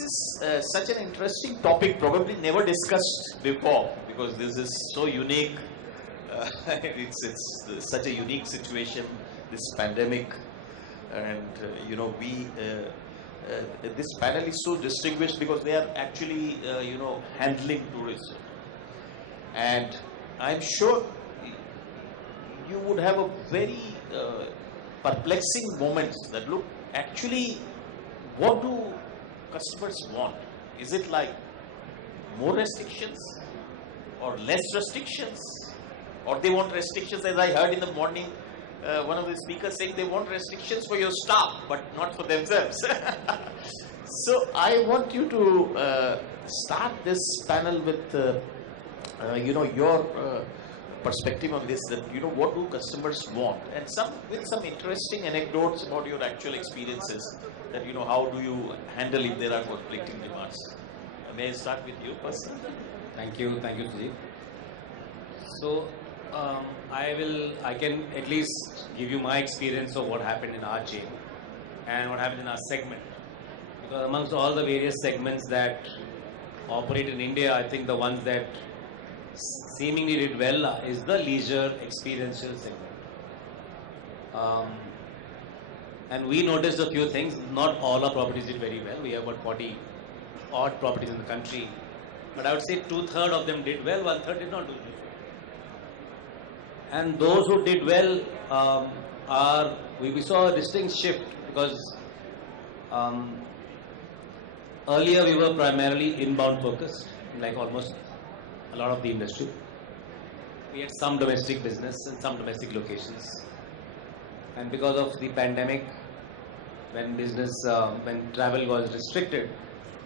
is such an interesting topic, probably never discussed before, because this is so unique. It's such a unique situation, this pandemic, and this panel is so distinguished because they are actually handling tourism, and I'm sure you would have a very perplexing moments that look actually what do customers want? Is it like more restrictions or less restrictions, or they want restrictions, as I heard in the morning one of the speakers saying they want restrictions for your staff but not for themselves. So I want you to start this panel with your perspective on this, that what do customers want, and some interesting anecdotes about your actual experiences, that how do you handle if there are conflicting demands. May I start with you first? Thank you, Sujit. So I can at least give you my experience of what happened in our chain and what happened in our segment, because amongst all the various segments that operate in India, I think the ones that seemingly did well is the leisure experiential segment. And we noticed a few things. Not all our properties did very well. We have about 40 odd properties in the country, but I would say 2/3 of them did well, 1/3 did not do well. And those who did well we saw a distinct shift, because earlier we were primarily inbound focused, like almost a lot of the industry. We had some domestic business and some domestic locations, and because of the pandemic, when travel was restricted,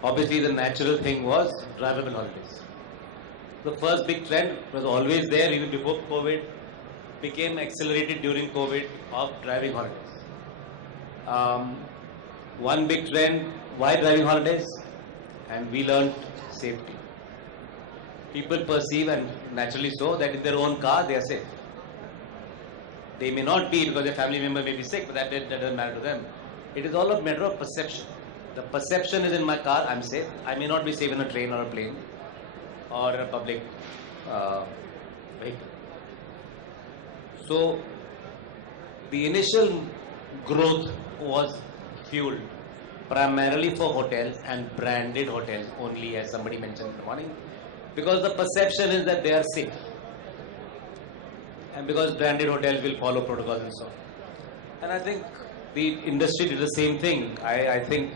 obviously the natural thing was drivable holidays. The first big trend was always there even before COVID, became accelerated during COVID, of driving holidays. One big trend, why driving holidays? And we learned safety. People perceive, and naturally so, that in their own car they are safe. They may not be, because their family member may be sick, but that doesn't matter to them. It is all a matter of perception. The perception is, in my car I'm safe. I may not be safe in a train or a plane or a public vehicle. So the initial growth was fueled primarily for hotels and branded hotels only, as somebody mentioned in the morning, because the perception is that they are safe, and because branded hotels will follow protocols and so on. And I think the industry did the same thing. I think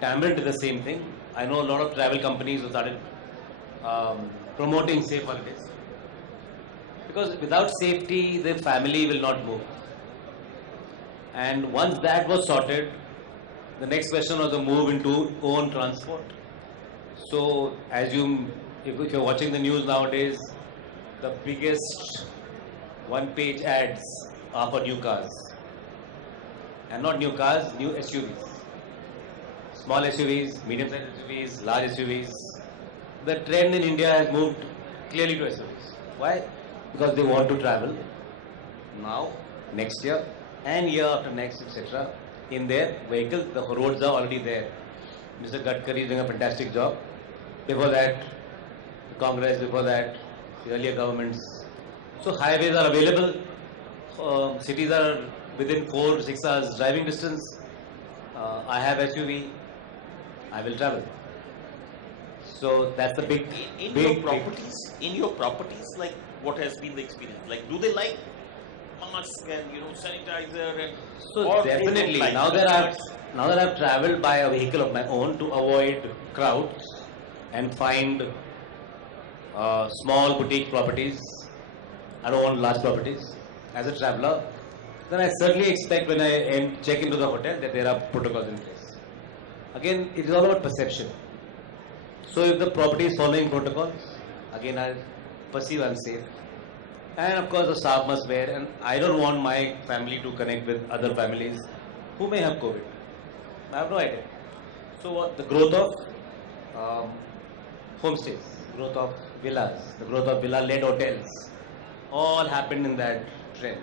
Tamil did the same thing. I know a lot of travel companies who started promoting safe holidays, because without safety the family will not move. And once that was sorted, the next question was the move into own transport. So if you're watching the news nowadays, the biggest one-page ads are for new cars. And not new cars, new SUVs. Small SUVs, medium-sized SUVs, large SUVs. The trend in India has moved clearly to SUVs. Why? Because they want to travel now, next year, and year after next, etc. in their vehicles. The roads are already there. Mr. Gadkari is doing a fantastic job. Before that, Congress, before that, the earlier governments. So highways are available. Cities are within 4 to 6 hours driving distance. I have SUV. I will travel. So that's the big, in your properties, like what has been the experience? Like, do they like mask and sanitizer and? So definitely, now that I've traveled by a vehicle of my own to avoid crowds and find small boutique properties, I don't want large properties. As a traveler, then I certainly expect when I check into the hotel that there are protocols in place. Again, it is all about perception. So if the property is following protocols, again I perceive I'm safe. And of course the staff must wear, and I don't want my family to connect with other families who may have COVID. I have no idea. So the growth of homestays, growth of villas, the growth of villa-led hotels, all happened in that trend.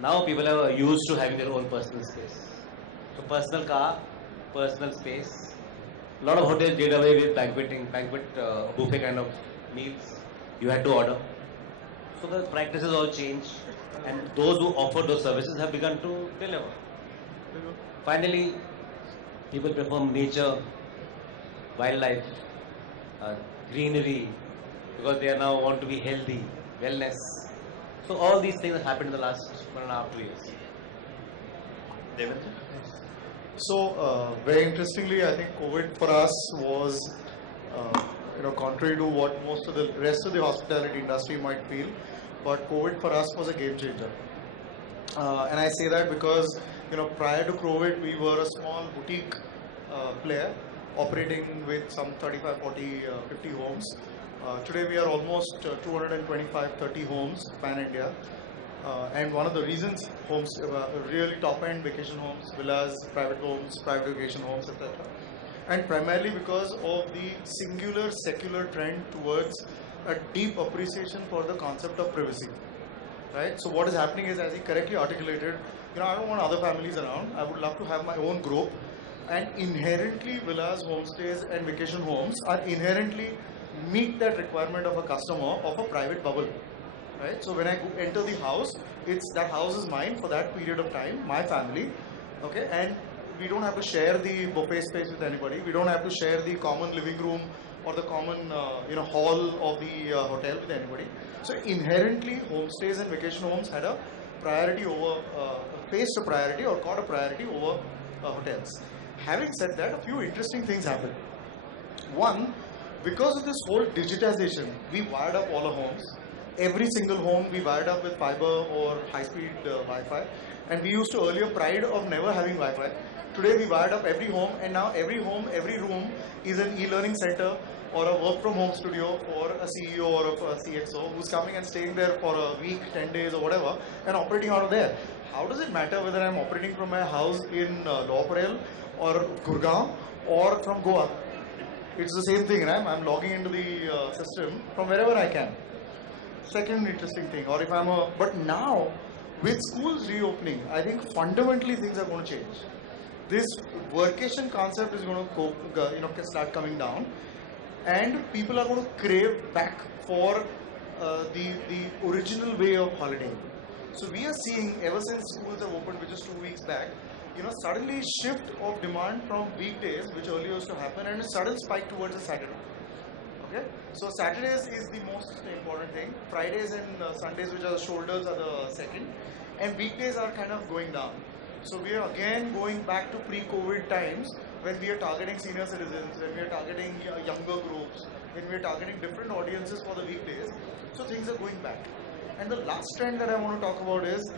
Now people are used to having their own personal space. So personal car, personal space, A lot of hotels did away with banquet buffet kind of meals. You had to order. So the practices all changed, and those who offer those services have begun to deliver. Finally, people prefer nature, wildlife, greenery, because they are now want to be healthy, wellness. So all these things have happened in the last 1.5 to 2 years. Devendra? So, very interestingly, I think COVID for us was, contrary to what most of the rest of the hospitality industry might feel, but COVID for us was a game changer. And I say that because, prior to COVID, we were a small boutique player operating with some 35, 40, 50 homes. Today we are almost 225, 30 homes pan-India. And one of the reasons homes, really top-end vacation homes, villas, private vacation homes, etc. And primarily because of the singular secular trend towards a deep appreciation for the concept of privacy. Right? So what is happening is, as he correctly articulated, I don't want other families around. I would love to have my own group. And inherently, villas, homestays, and vacation homes are inherently meet that requirement of a customer of a private bubble. Right? So when I enter the house, that house is mine for that period of time, my family, okay, and we don't have to share the buffet space with anybody. We don't have to share the common living room or the common hall of the hotel with anybody. So inherently, homestays and vacation homes had a priority over, faced a priority or caught a priority over hotels. Having said that, a few interesting things happened. One, because of this whole digitization, we wired up all our homes. Every single home we wired up with fiber or high-speed Wi-Fi, and we used to earlier pride of never having Wi-Fi. Today we wired up every home, and now every home, every room is an e-learning center or a work-from-home studio for a CEO or a CXO who's coming and staying there for a week, 10 days or whatever, and operating out of there. How does it matter whether I'm operating from my house in Lower or Gurgaon or from Goa? It's the same thing, right? I'm logging into the system from wherever I can. Second interesting thing, or if but now with schools reopening, I think fundamentally things are going to change. This workation concept is going to start coming down, and people are going to crave back for the original way of holidaying. So we are seeing, ever since schools have opened, which is 2 weeks back, suddenly shift of demand from weekdays, which earlier used to happen, and a sudden spike towards a Saturday. Okay? So Saturdays is the most important thing. Fridays and Sundays, which are the shoulders, are the second. And weekdays are kind of going down. So we are again going back to pre-COVID times when we are targeting senior citizens, when we are targeting younger groups, when we are targeting different audiences for the weekdays. So things are going back. And the last trend that I want to talk about is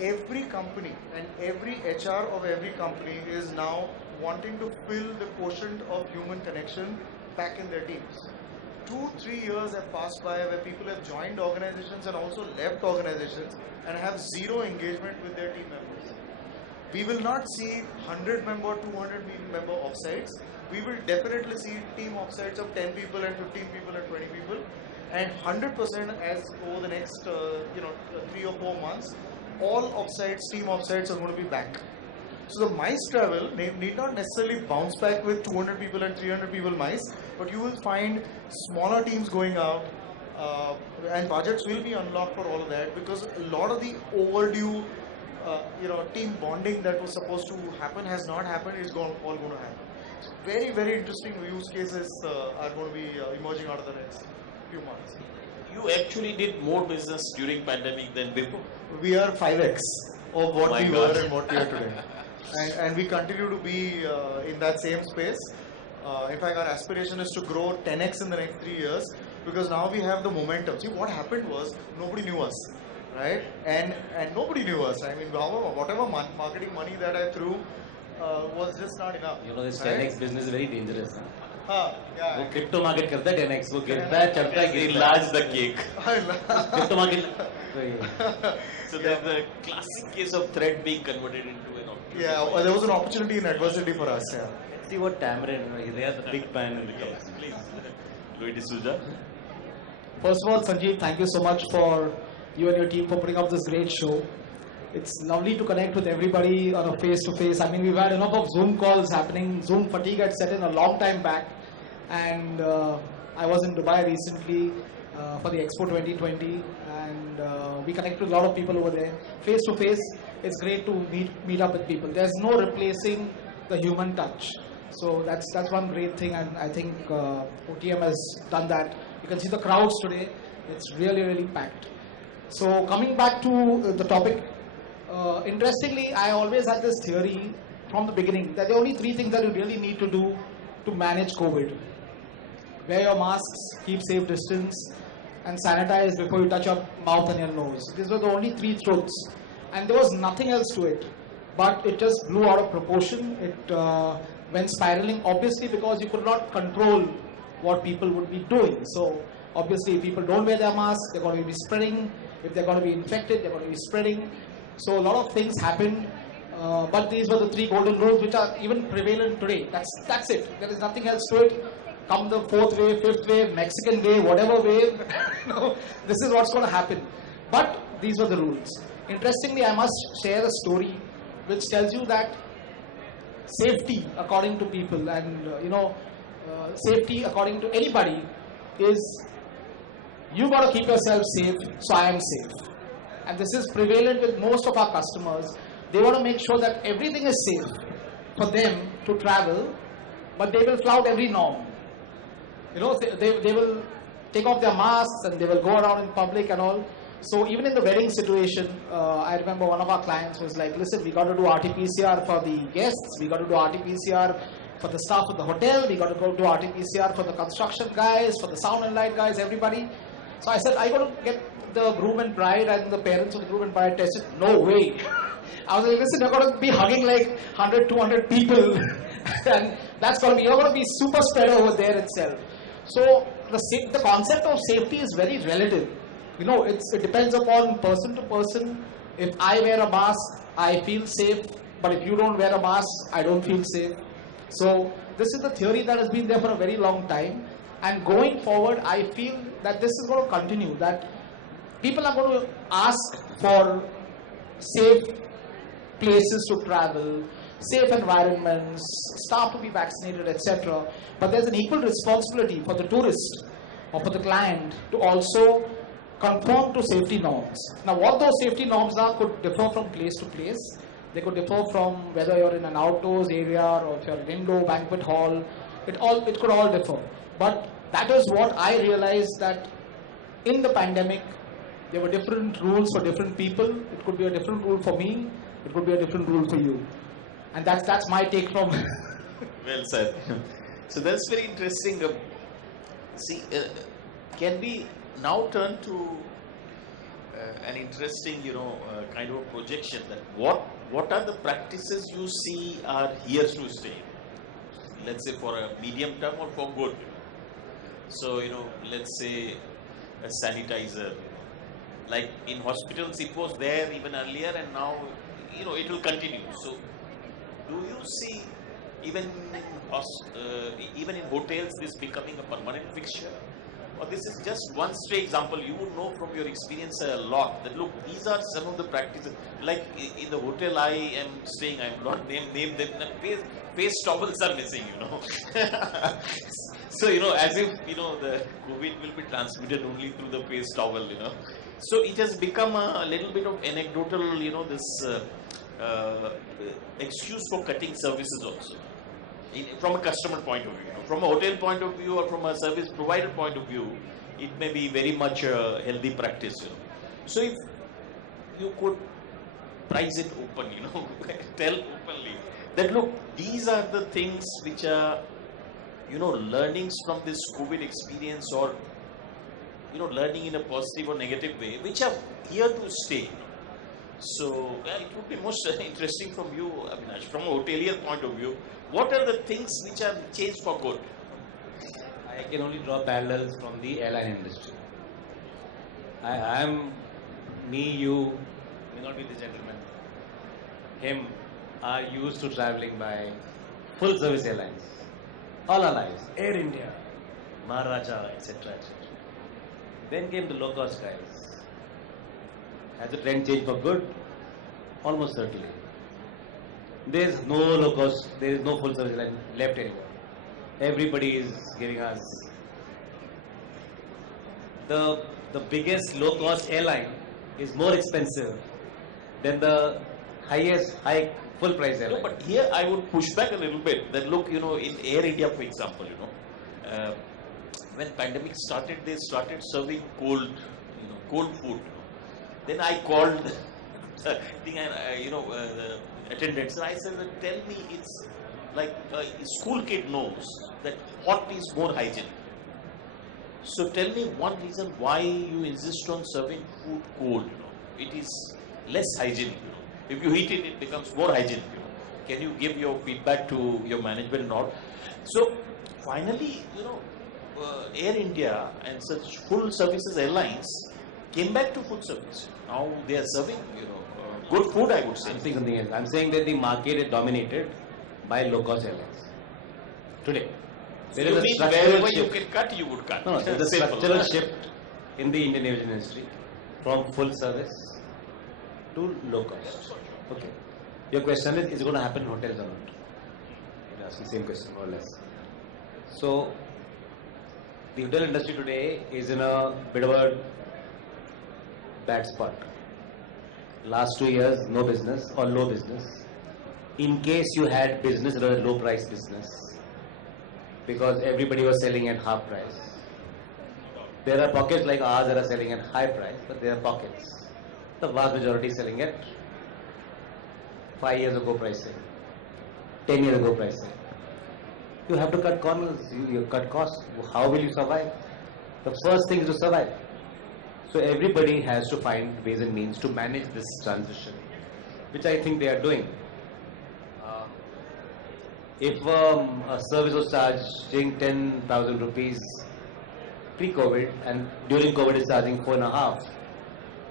every company and every HR of every company is now wanting to fill the quotient of human connection back in their teams. 2-3 years have passed by where people have joined organizations and also left organizations and have zero engagement with their team members. We will not see 100 member, 200 member offsites. We will definitely see team offsites of 10 people and 15 people and 20 people, and 100% as over the next 3 or 4 months, all offsites, team offsites are going to be back. So the MICE travel need not necessarily bounce back with 200 people and 300 people MICE, but you will find smaller teams going out, and budgets will be unlocked for all of that, because a lot of the overdue team bonding that was supposed to happen has not happened. It's all going to happen. So very, very interesting use cases are going to be emerging out of the next few months. You actually did more business during pandemic than before. We are 5x of what we God. were and what we are today. And we continue to be in that same space. In fact, our aspiration is to grow 10x in the next 3 years, because now we have the momentum. See, what happened was nobody knew us, right? And nobody knew us. I mean, whatever marketing money that I threw was just not enough. This 10x business is very dangerous. Yeah. वो crypto market करता है 10x, वो गिरता है चढ़ता है गिरता है. Enlarge the cake. Crypto market. So there's the classic case of thread being converted into an opportunity. Yeah, well, there was an opportunity in adversity for us. Yeah. See what Tamarind, they are the big fan in the Yes, please. Louis D'Souza. First of all, Sanjeev, thank you so much for you and your team for putting up this great show. It's lovely to connect with everybody on a face-to-face. I mean, we've had enough of Zoom calls happening. Zoom fatigue had set in a long time back. And I was in Dubai recently for the Expo 2020, and we connected with a lot of people over there. Face-to-face, it's great to meet up with people. There's no replacing the human touch. So that's one great thing, and I think OTM has done that. You can see the crowds today. It's really, really packed. So coming back to the topic, interestingly, I always had this theory from the beginning that there are only three things that you really need to do to manage COVID. Wear your masks, keep safe distance, and sanitize before you touch your mouth and your nose. These were the only three truths. And there was nothing else to it. But it just blew out of proportion. It went spiraling, obviously because you could not control what people would be doing. So obviously if people don't wear their masks, they're going to be spreading. If they're going to be infected, they're going to be spreading. So a lot of things happened. But these were the three golden rules which are even prevalent today. That's it. There is nothing else to it. Come the fourth wave, fifth wave, Mexican wave, whatever wave, this is what's going to happen. But these were the rules. Interestingly, I must share a story which tells you that safety, according to people, and safety according to anybody, is you got to keep yourself safe, so I am safe. And this is prevalent with most of our customers. They want to make sure that everything is safe for them to travel, but they will flout every norm. They will take off their masks and they will go around in public and all. So even in the wedding situation, I remember one of our clients was like, listen, we got to do RT-PCR for the guests, we got to do RT-PCR for the staff of the hotel, we got to go do RT-PCR for the construction guys, for the sound and light guys, everybody. So I said, I got to get the groom and bride and the parents of the groom and bride tested. No way. I was like, listen, you're going to be hugging like 100, 200 people. And that's going to be, you're going to be super spread over there itself. So the concept of safety is very relative. It depends upon person to person. If I wear a mask, I feel safe. But if you don't wear a mask, I don't feel safe. So this is the theory that has been there for a very long time. And going forward, I feel that this is going to continue. That people are going to ask for safe places to travel, safe environments, staff to be vaccinated, etc. But there's an equal responsibility for the tourist or for the client to also conform to safety norms. Now, what those safety norms are could differ from place to place. They could differ from whether you're in an outdoors area or if you're in an indoor banquet hall. It could all differ. But that is what I realized, that in the pandemic, there were different rules for different people. It could be a different rule for me. It could be a different rule for you. And that's my take from... Well said. So that's very interesting. Can we now turn to an interesting, kind of a projection that what are the practices you see are here to stay? Let's say for a medium term or for good. So, let's say a sanitizer. Like in hospitals, it was there even earlier, and now, it will continue. So, do you see even in hotels this becoming a permanent fixture? Or this is just one stray example? You would know from your experience a lot that look, these are some of the practices. Like in the hotel I am staying, I am not name them. Face towels are missing, So, as if, the COVID will be transmitted only through the face towel, So it has become a little bit of anecdotal, this excuse for cutting services also. From a customer point of view. From a hotel point of view or from a service provider point of view, it may be very much a healthy practice. So if you could price it open, tell openly that look, these are the things which are, learnings from this COVID experience, or, learning in a positive or negative way, which are here to stay. So, it would be most interesting from you, Avinash, from a hotelier point of view. What are the things which are changed for good? I can only draw parallels from the airline industry. I am, me, you, may not be the gentleman, him, are used to traveling by full service airlines. All our lives. Air India, Maharaja, etc. etc. Then came the low cost guys. Has the trend changed for good? Almost certainly. There is no low cost, there is no full service line left anymore. Everybody is giving us the biggest low cost airline is more expensive than the highest high full price No, airline. but here I would push back a little bit. That look, in Air India, for example, when pandemic started, they started serving cold food. Then I called the thing, and the attendants, and I said, that, tell me, it's like a school kid knows that hot is more hygienic. So tell me one reason why you insist on serving food cold. It is less hygienic. If you heat it, it becomes more hygienic. Can you give your feedback to your management and all? So finally, Air India and such full services airlines came back to food service. Now they are serving, good food, I would say. I'm saying something else. I'm saying that the market is dominated by low cost airlines. Today. There You is a mean structural wherever you shift. can cut, you would cut. No, there's a Simple. structural shift in the Indian aviation industry from full service to low cost. Okay. Your question is it going to happen in hotels or not? You're asking the same question, more or less. So, the hotel industry today is in a bit of a bad spot. Last 2 years, no business or low business. In case you had business, it was a low price business because everybody was selling at half price. There are pockets like ours that are selling at high price, but there are pockets. The vast majority is selling at 5 years ago pricing, 10 years ago pricing. You have to cut corners, you cut costs. How will you survive? The first thing is to survive. So everybody has to find ways and means to manage this transition, which I think they are doing. If a service was charging 10,000 rupees pre-COVID and during COVID is charging 4.5,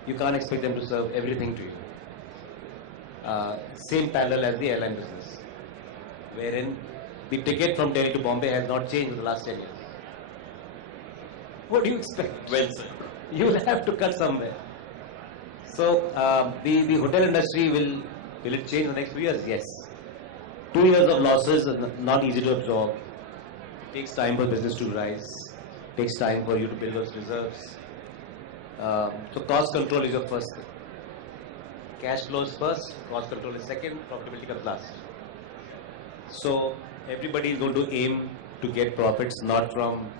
you can't expect them to serve everything to you. Same parallel as the airline business, wherein the ticket from Delhi to Bombay has not changed in the last 10 years. What do you expect? Well said. You will have to cut somewhere. So the hotel industry will it change in the next few years? Yes. 2 years of losses are not easy to absorb. Takes time for business to rise. Takes time for you to build those reserves. So cost control is your first thing. Cash flow is first, cost control is second, profitability comes last. So everybody is going to aim to get profits, not from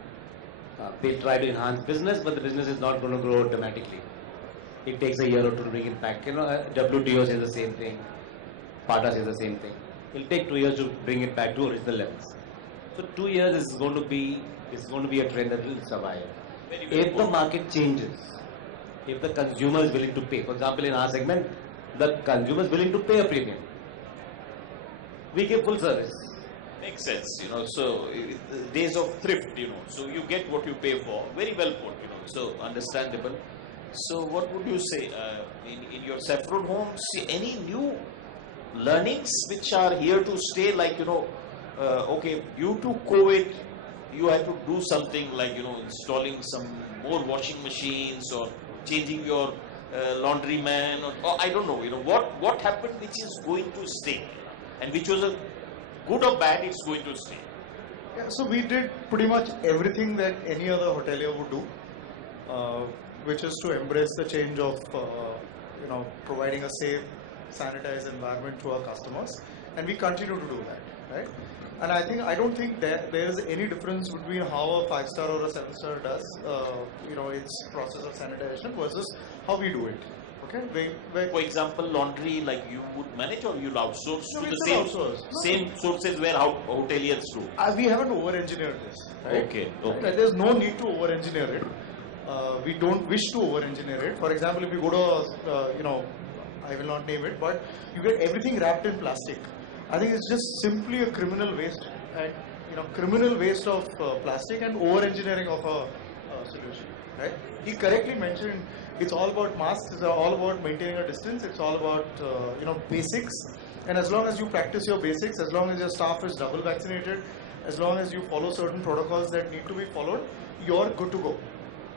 they try to enhance business, but the business is not going to grow dramatically. It takes a year or two to bring it back. WTO says the same thing. PATA says the same thing. It will take 2 years to bring it back to original levels. So 2 years is going to be a trend that will survive. If the market changes, if the consumer is willing to pay, for example, in our segment, the consumer is willing to pay a premium. We give full service. Makes sense, so days of thrift, so you get what you pay for. Very well put, so understandable. So what would you say in your Saffron Homes, any new learnings which are here to stay, like, okay, due to COVID, you have to do something like, installing some more washing machines or changing your laundry man or I don't know, what happened which is going to stay and which was a good or bad, it's going to stay. Yeah, so we did pretty much everything that any other hotelier would do, which is to embrace the change of, providing a safe, sanitized environment to our customers, and we continue to do that, right? And I don't think there is any difference between how a 5-star or a 7-star does, its process of sanitization versus how we do it. Okay. For example, laundry, like you would manage or you'll outsource No, to we the still outsource. same sources where hoteliers do. We haven't over-engineered this. Right? Okay. Right? There's no need to over-engineer it. We don't wish to over-engineer it. For example, if you go to, I will not name it, but you get everything wrapped in plastic. I think it's just simply a criminal waste, and criminal waste of plastic and over-engineering of a solution. Right? He correctly mentioned it's all about masks. It's all about maintaining a distance. It's all about basics. And as long as you practice your basics, as long as your staff is double vaccinated, as long as you follow certain protocols that need to be followed, you're good to go.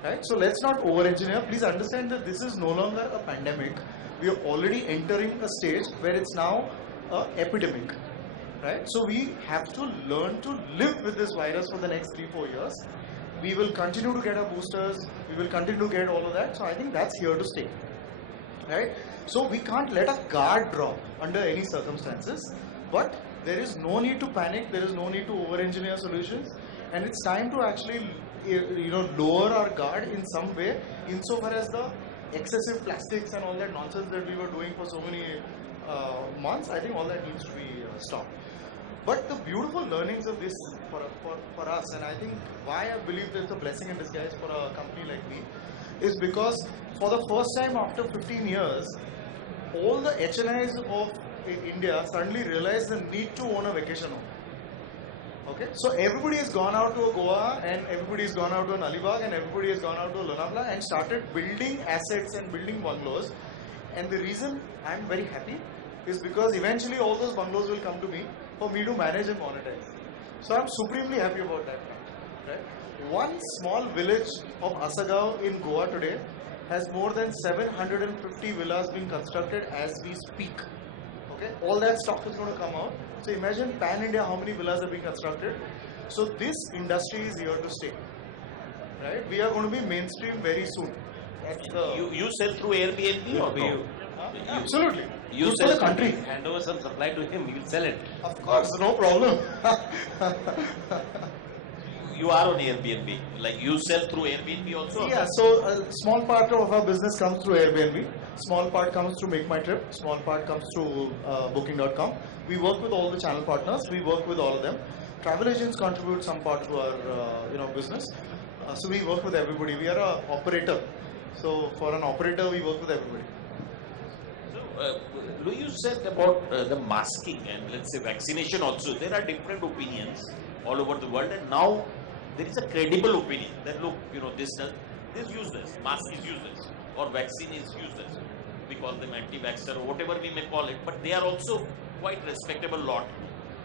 Right? So let's not over-engineer. Please understand that this is no longer a pandemic. we are already entering a stage where it's now an epidemic, right? So we have to learn to live with this virus for the next 3-4 years. We will continue to get our boosters, we will continue to get all of that. So I think that's here to stay, right? So we can't let our guard drop under any circumstances, but there is no need to panic, there is no need to over-engineer solutions, and it's time to actually lower our guard in some way, insofar as the excessive plastics and all that nonsense that we were doing for so many months. I think all that needs to be stopped. But the beautiful learnings of this for us, and I think why I believe that it's a blessing in disguise for a company like me, is because for the first time after 15 years, all the HNIs of India suddenly realized the need to own a vacation home. Okay, so everybody has gone out to a Goa, and everybody has gone out to an Alibag, and everybody has gone out to a Lonavala and started building assets and building bungalows. And the reason I'm very happy is because eventually all those bungalows will come to me for me to manage and monetize. So I'm supremely happy about that fact, right? One small village of Asagaon in Goa today has more than 750 villas being constructed as we speak. Okay, all that stock is going to come out. So imagine pan India how many villas are being constructed. So this industry is here to stay, right? We are going to be mainstream very soon. That's the You sell through Airbnb or no? absolutely. You Good sell for the country. Hand over some supply to him, he will sell it. Of course, no problem. You are on Airbnb. Like you sell through Airbnb also? Yeah, so a small part of our business comes through Airbnb. Small part comes through Make My Trip. Small part comes through Booking.com. We work with all the channel partners. We work with all of them. Travel agents contribute some part to our business. So we work with everybody. We are an operator. So for an operator, we work with everybody. So, Lou, you said about the masking and let's say vaccination also. There are different opinions all over the world, and now there is a credible opinion that look, this is useless, mask is useless, or vaccine is useless. We call them anti-vaxxer or whatever we may call it, but they are also quite respectable lot.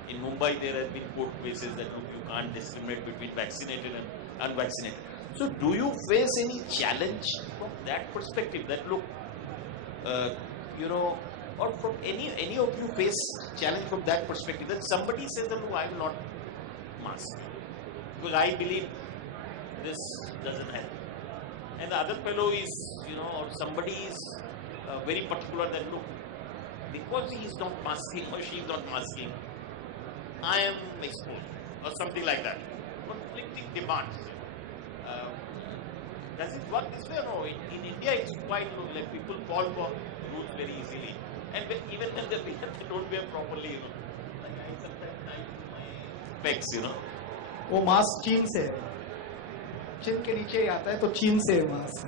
In Mumbai, there have been court cases that look, you can't discriminate between vaccinated and unvaccinated. So, do you face any challenge from that perspective? That look, or from any of you face challenge from that perspective? That somebody says that look, I will not mask because I believe this doesn't help, and the other fellow is, or somebody is very particular that look, because he is not masking or she is not masking, I am exposed or something like that. Conflicting demands. Does it work this way or no? In India, it's quite like people fall for rules very easily, and even when they don't wear properly, like I sometimes tie my pegs, वो mask चीन से है, चिन के नीचे ही आता है तो चीन से है mask.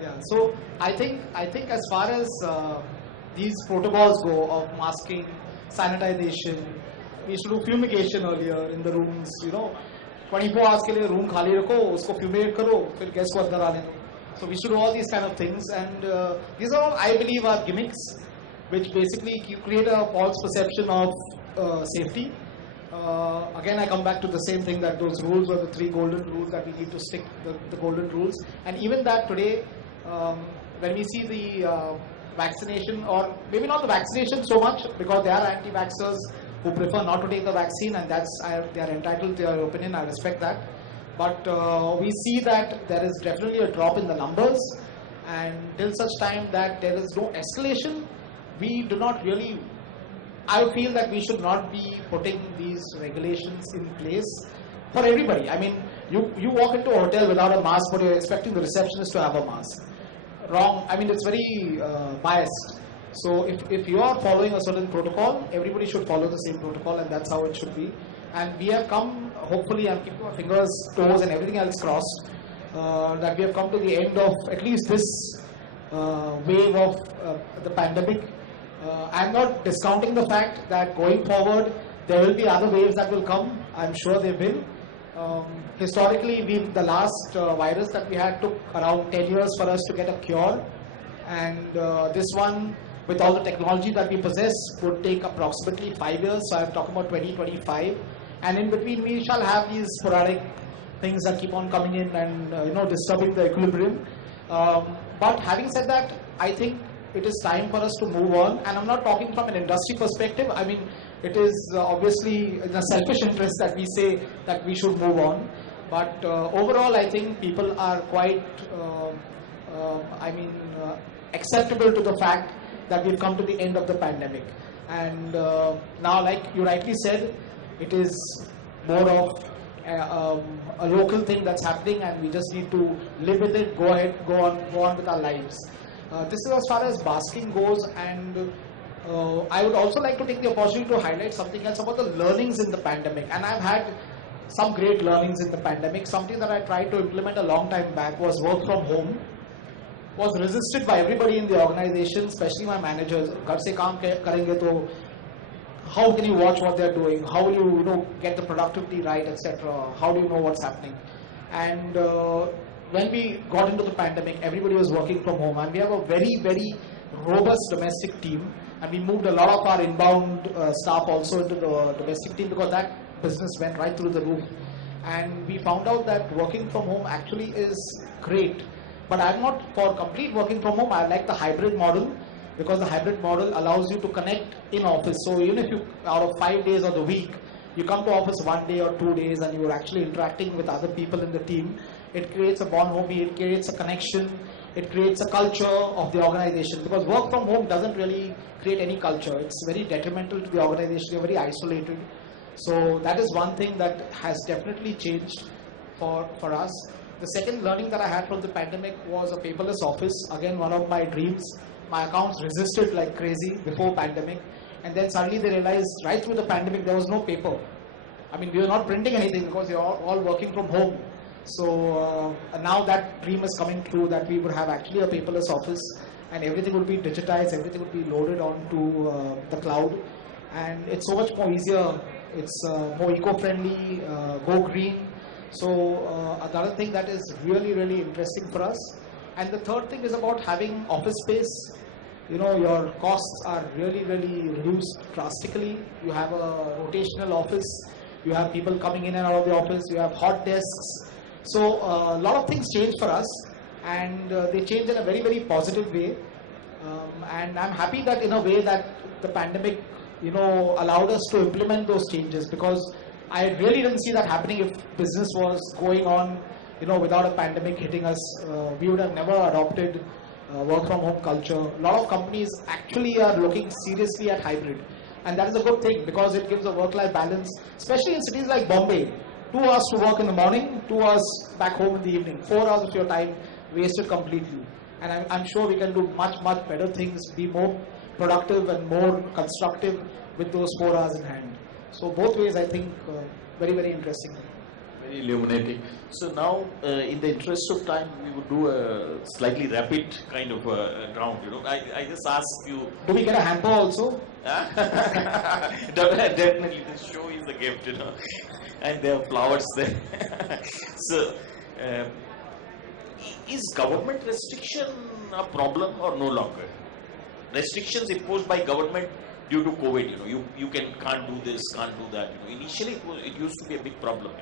Yeah, so I think as far as these protocols go of masking, sanitization, we used to do fumigation earlier in the rooms. 24 hours के लिए room खाली रखो, उसको fumigate करो, फिर guest को अंदर आने दो. So we should do all these kind of things, and these are all, I believe, are gimmicks, which basically you create a false perception of safety. Again, I come back to the same thing, that those rules are the 3 golden rules that we need to stick, the golden rules. And even that today, when we see the vaccination, or maybe not the vaccination so much, because there are anti-vaxxers who prefer not to take the vaccine, and they are entitled to their opinion, I respect that. But we see that there is definitely a drop in the numbers, and till such time that there is no escalation, we do not really, I feel that we should not be putting these regulations in place for everybody. I mean, you walk into a hotel without a mask, but you're expecting the receptionist to have a mask. Wrong. I mean, it's very biased. So if you are following a certain protocol, everybody should follow the same protocol, and that's how it should be. And we have come, hopefully, I'm keeping my fingers, toes and everything else crossed, that we have come to the end of at least this wave of the pandemic. I'm not discounting the fact that going forward there will be other waves that will come. I'm sure they will. Historically, the last virus that we had took around 10 years for us to get a cure, and this one, with all the technology that we possess, would take approximately 5 years. So I'm talking about 2025, and in between we shall have these sporadic things that keep on coming in and disturbing the equilibrium. But having said that, I think it is time for us to move on. And I'm not talking from an industry perspective. I mean, it is obviously in a selfish interest that we say that we should move on. But overall, I think people are quite, acceptable to the fact that we've come to the end of the pandemic. And now, like you rightly said, it is more of a local thing that's happening, and we just need to live with it, go ahead, go on with our lives. This is as far as basking goes, and I would also like to take the opportunity to highlight something else about the learnings in the pandemic. And I've had some great learnings in the pandemic. Something that I tried to implement a long time back was work from home. Was resisted by everybody in the organization, especially my managers. Ghar se kaam karenge to how can you watch what they're doing? How will you, get the productivity right, etc.? How do you know what's happening? And when we got into the pandemic, everybody was working from home, and we have a very, very robust domestic team. And we moved a lot of our inbound staff also into the domestic team, because that business went right through the roof. And we found out that working from home actually is great. But I'm not for complete working from home. I like the hybrid model, because the hybrid model allows you to connect in office. So even if you, out of 5 days of the week, you come to office 1 day or 2 days and you're actually interacting with other people in the team, it creates a bonhomie, it creates a connection, it creates a culture of the organization. Because work from home doesn't really create any culture. It's very detrimental to the organization. You're very isolated. So that is one thing that has definitely changed for us. The second learning that I had from the pandemic was a paperless office. Again, one of my dreams. My accounts resisted like crazy before pandemic, and then suddenly they realized right through the pandemic there was no paper. I mean, we were not printing anything because you're all working from home. So now that dream is coming true, that we would have actually a paperless office, and everything would be digitized, everything would be loaded onto the cloud, and it's so much more easier. It's more eco-friendly, go green. So another thing that is really, really interesting for us. And the third thing is about having office space. Your costs are really, really reduced drastically. You have a rotational office. You have people coming in and out of the office. You have hot desks. So a lot of things change for us, and they change in a very, very positive way. And I'm happy that in a way that the pandemic, allowed us to implement those changes, because I really didn't see that happening if business was going on, without a pandemic hitting us. We would have never adopted work from home culture. A lot of companies actually are looking seriously at hybrid, and that is a good thing, because it gives a work-life balance, especially in cities like Bombay. 2 hours to work in the morning, 2 hours back home in the evening. 4 hours of your time wasted completely. And I'm sure we can do much, much better things, be more productive and more constructive with those 4 hours in hand. So both ways, I think, very, very interesting. Very illuminating. So now, in the interest of time, we would do a slightly rapid kind of round. I just ask you. Do we get a hamper also? Definitely, the show is a gift, and there are flowers there. So, is government restriction a problem or no longer? Restrictions imposed by government due to COVID, you can't do this, can't do that. Initially, it used to be a big problem.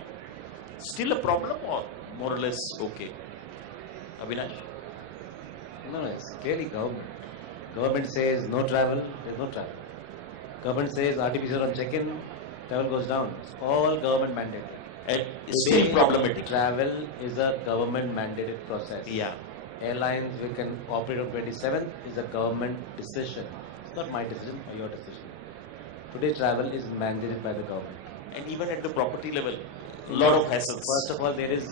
Still a problem, or more or less okay? Avinash? No, it's clearly government. Government says no travel, there's no travel. Government says RT-PCR on check-in, travel goes down. It's all government mandated. And it's still problematic. Travel is a government mandated process. Yeah. Airlines we can operate on 27th is a government decision. It's not my decision or your decision. Today travel is mandated by the government. And even at the property level, a lot of hassles. First of all, there is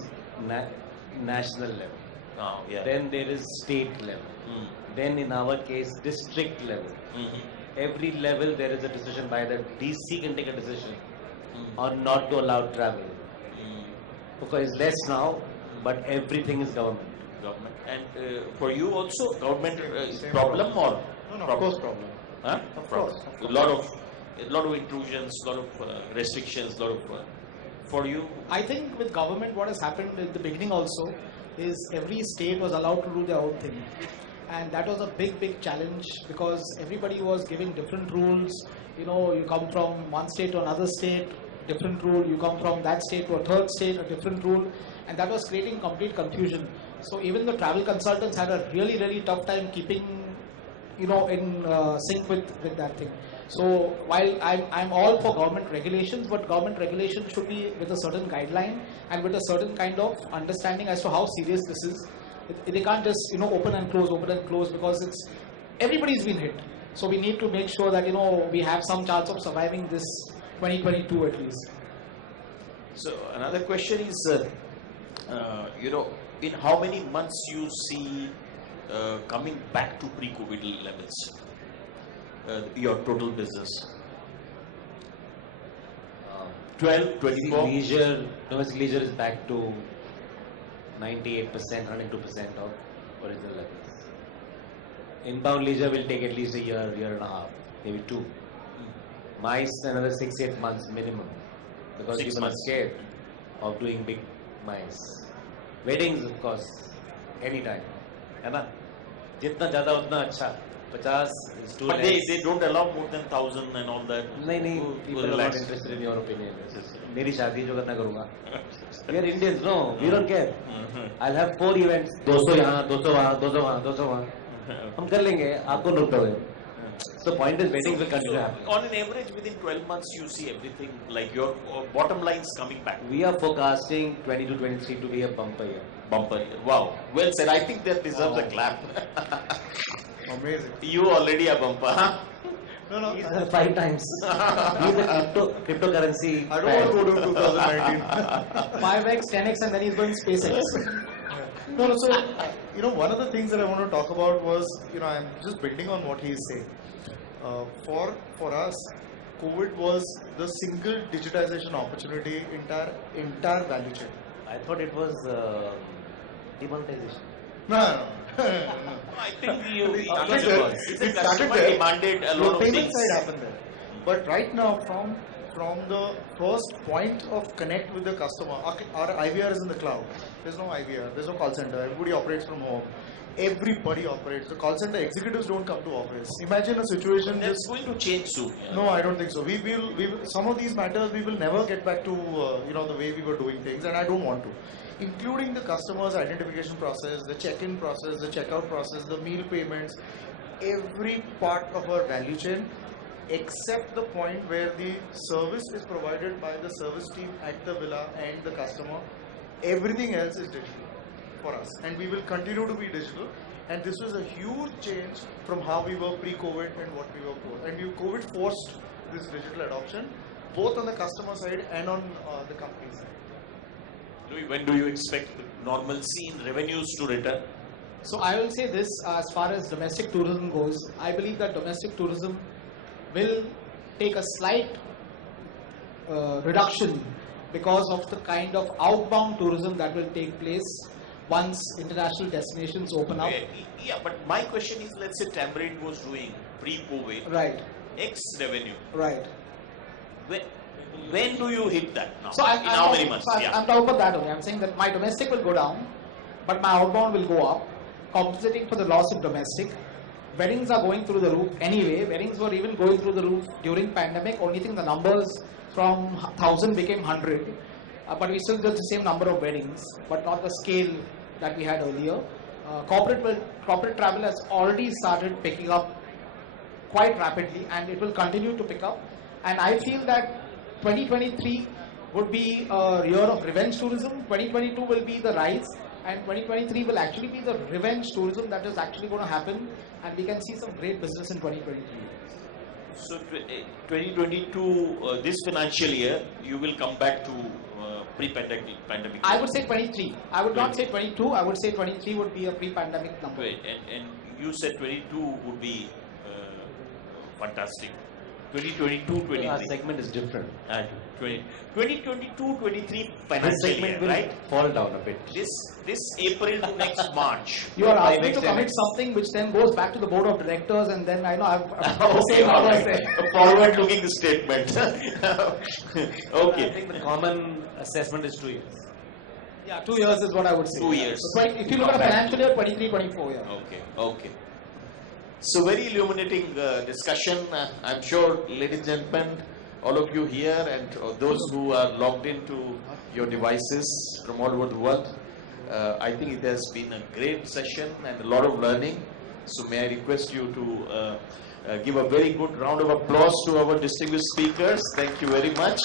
national level. Oh, yeah. Then there is state level. Then in our case, district level. Every level there is a decision by the DC can take a decision or not to allow travel. Because it's less now, but everything is government. And for you also, government problem or? No, of course problem. Huh? Of course. A lot of intrusions, a lot of restrictions, a lot of. For you? I think with government, what has happened in the beginning also is every state was allowed to do their own thing. And that was a big, big challenge, because everybody was giving different rules. You come from one state to another state, different rule. You come from that state to a third state, a different rule. And that was creating complete confusion. So even the travel consultants had a really, really tough time keeping, in sync with that thing. So while I'm all for government regulations, but government regulations should be with a certain guideline and with a certain kind of understanding as to how serious this is. They can't just open and close because everybody's been hit. So we need to make sure that we have some chance of surviving this 2022 at least. So another question is, in how many months you see coming back to pre-COVID levels, your total business? 12, 24? Domestic leisure is back to 98%, 102% of original levels. Inbound leisure will take at least a year and a half, maybe 2. MICE another 6-8 months minimum, because 6 people months. are scared of doing big MICE. Weddings, of course, anytime. है ना? जितना ज़्यादा उतना अच्छा. 50 is too But less. they don't allow more than 1,000 and all that. नहीं, people are not relax. interested in your opinion. मेरी शादी जो करना करूँगा. We are Indians, no, we don't care. I'll have 4 events. 200 यहाँ, 200 वहाँ, 200 वहाँ, 200 वहाँ. हम कर लेंगे. आपको लुट हो गए. So point is, weddings will continue to happen. On an average, within 12 months, you see everything like your bottom lines coming back. We are forecasting 22-23 to be a bumper year. Bumper year. Wow. Well said. I think that deserves a clap. Amazing. You already a bumper, huh? No. He's 5 times. He's a cryptocurrency. I don't want to go to 2019. 5x, 10x, and then he's going SpaceX. No, so, one of the things that I want to talk about was, I'm just building on what he is saying. For us, COVID was the single digitization opportunity entire value chain. I thought it was demonetization. No. I think It the started customer there. demanded a The lot of payment things. side happened there. But right now, from the first point of connect with the customer, our IVR is in the cloud. There's no IVR, there's no call center. Everybody operates from home. Everybody operates. The call center executives don't come to office. Imagine a situation. That's going to change soon. No, I don't think so. We will. Some of these matters we will never get back to the way we were doing things, and I don't want to. Including the customer's identification process, the check-in process, the checkout process, the meal payments, every part of our value chain, except the point where the service is provided by the service team at the villa and the customer. Everything else is digital for us, and we will continue to be digital. And this was a huge change from how we were pre-COVID and what we were post. And COVID forced this digital adoption, both on the customer side and on the company side. Louis, when do you expect normalcy in revenues to return? So I will say this, as far as domestic tourism goes, I believe that domestic tourism will take a slight reduction because of the kind of outbound tourism that will take place once international destinations open up. Yeah, but my question is, let's say Tamarind was doing pre-COVID Right, X revenue. right. When do you hit that now? So in how many months? I'm talking about that only. I'm saying that my domestic will go down, but my outbound will go up, compensating for the loss of domestic. Weddings are going through the roof anyway. Weddings were even going through the roof during pandemic. Only thing, the numbers from 1,000 became 100, but we still did the same number of weddings, but not the scale that we had earlier. Corporate travel has already started picking up quite rapidly, and it will continue to pick up. And I feel that 2023 would be a year of revenge tourism. 2022 will be the rise, and 2023 will actually be the revenge tourism that is actually going to happen, and we can see some great business in 2023. So 2022, this financial year, you will come back to pre-pandemic. I would say 23. I would not say 22. I would say 23 would be a pre-pandemic number. And you said 22 would be fantastic. 2022, 23. Our segment is different. 2022, 23 This financial segment year, will right? fall down a bit. This April to next March. You are asking next to commit time. something which then goes back to the board of directors, and then I know I've Okay, all right. A forward-looking statement. I Okay. think the common assessment is 2 years. Yeah, 2 years is what I would say. 2 years. So if you look at a financial year, 23, 24, yeah. Okay. So very illuminating discussion. I'm sure, ladies and gentlemen, all of you here and those who are logged into your devices from all over the world I think it has been a great session and a lot of learning. So may I request you to give a very good round of applause to our distinguished speakers. Thank you very much.